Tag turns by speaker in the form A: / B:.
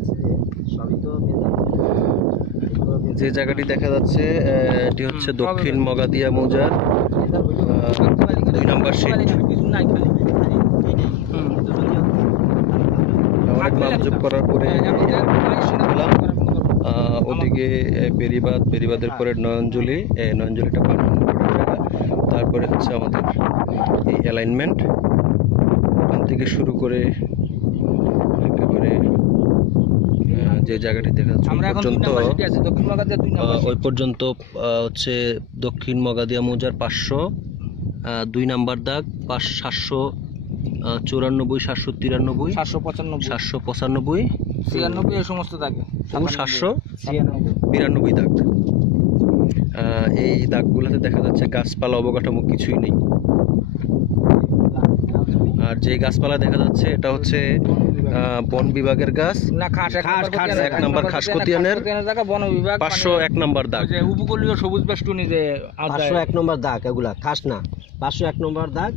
A: বলছি যে সবই তো বেদান্ত
B: যে জায়গাটি দেখা যাচ্ছে এটি হচ্ছে দক্ষিণ মগাদিয়া মৌজার দুই নম্বর সিট অনেক করার পরে ওদিকে বেরিবাদ বেরিবাদের পরে নয়নজলি এই নয়নজলিটা পার তারপরে হচ্ছে আমাদের এই অ্যালাইনমেন্ট ওখান থেকে শুরু করে যে জায়গাটি দেখা যাচ্ছে
C: আমরা
B: পর্যন্ত ওই পর্যন্ত হচ্ছে দক্ষিণ মগাদিয়া মৌজার পাঁচশো দুই নাম্বার দাগ পাঁচ সাতশো চুরানব্বই সাতশো তিরানব্বই
C: সাতশো পঁচানব্বই।
B: সাতশো পঁচানব্বই
C: ছিয়ানব্বই এই সমস্ত
B: ও সাতশো বিরানব্বই দাগ। এই দাগগুলোতে দেখা যাচ্ছে গাছপালা অবকাঠামো কিছুই নেই। আর যে গাছপালা দেখা যাচ্ছে এটা হচ্ছে বন বিভাগের গাছ।
C: না খাস এক
B: খাস,
C: নাম্বার
B: খাস,
C: খতিয়ান,
B: এক নাম্বার খাস খতিয়ানের
C: খতিয়ানের জায়গা বন বিভাগ
B: পাঁচশো
C: মানে
B: এক নম্বর দাগ।
C: উপকূলীয় সবুজ বেষ্টনী যে
A: পাঁচশো এক নম্বর দাগ এগুলা খাস না। পাঁচশো এক নম্বর দাগ।